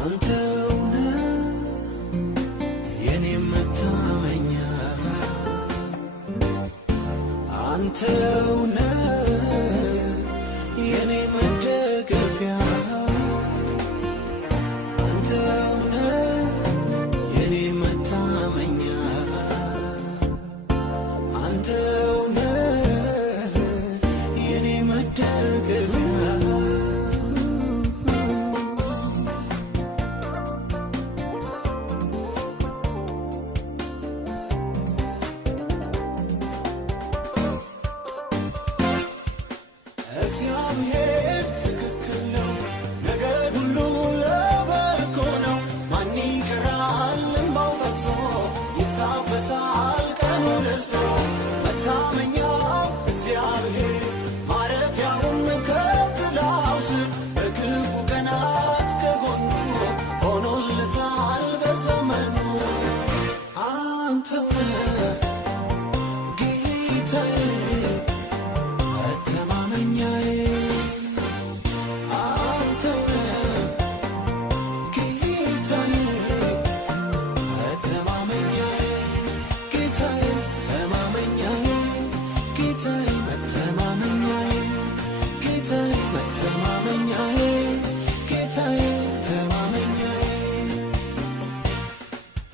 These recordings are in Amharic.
አንተውነ የኔ መታመኛ አንተውነ የኔ መደገፊያ አንተውነ የኔ መታመኛ አንተውነ የኔ መደገፊያ እግዚአብሔር ትክክል ነው፣ ነገር ሁሉ ለበጎ ነው። ማን ይቀራል እንባው ፈሶ ይታበሳል ቀኑ ደርሶ። መታመኛው እግዚአብሔር ማረፊያውም ከጥላው ስር በክፉ ቀናት ከጎኑ ሆኖለታል በዘመኑ። አንተው ጌታዬ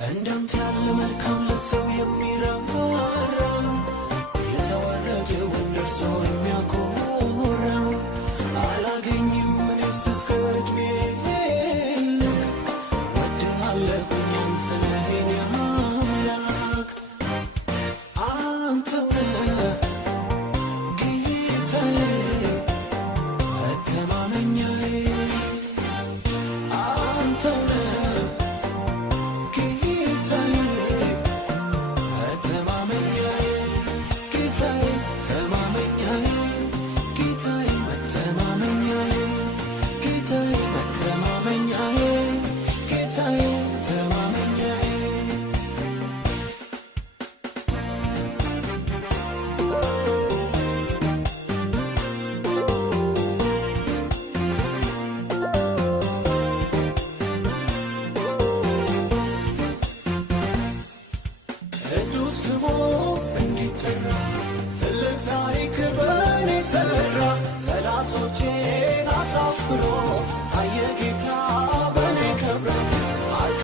እንዳንተ ያለ መልካም ለሰው የሚራራ የተዋረደውን ደርሶ የሚያኮራ አላገኝም እኔስ እስከ ዕድሜ ልክ ወድሃለሁኝ አንተ ነህ የኔ አምላክ። አንተው ነህ ጌታዬ መተማመኛዬ አንተው ነህ ስሙ እንዲጠራ ትልቅ ታሪክ በኔ ሠራ። ጠላቶቼ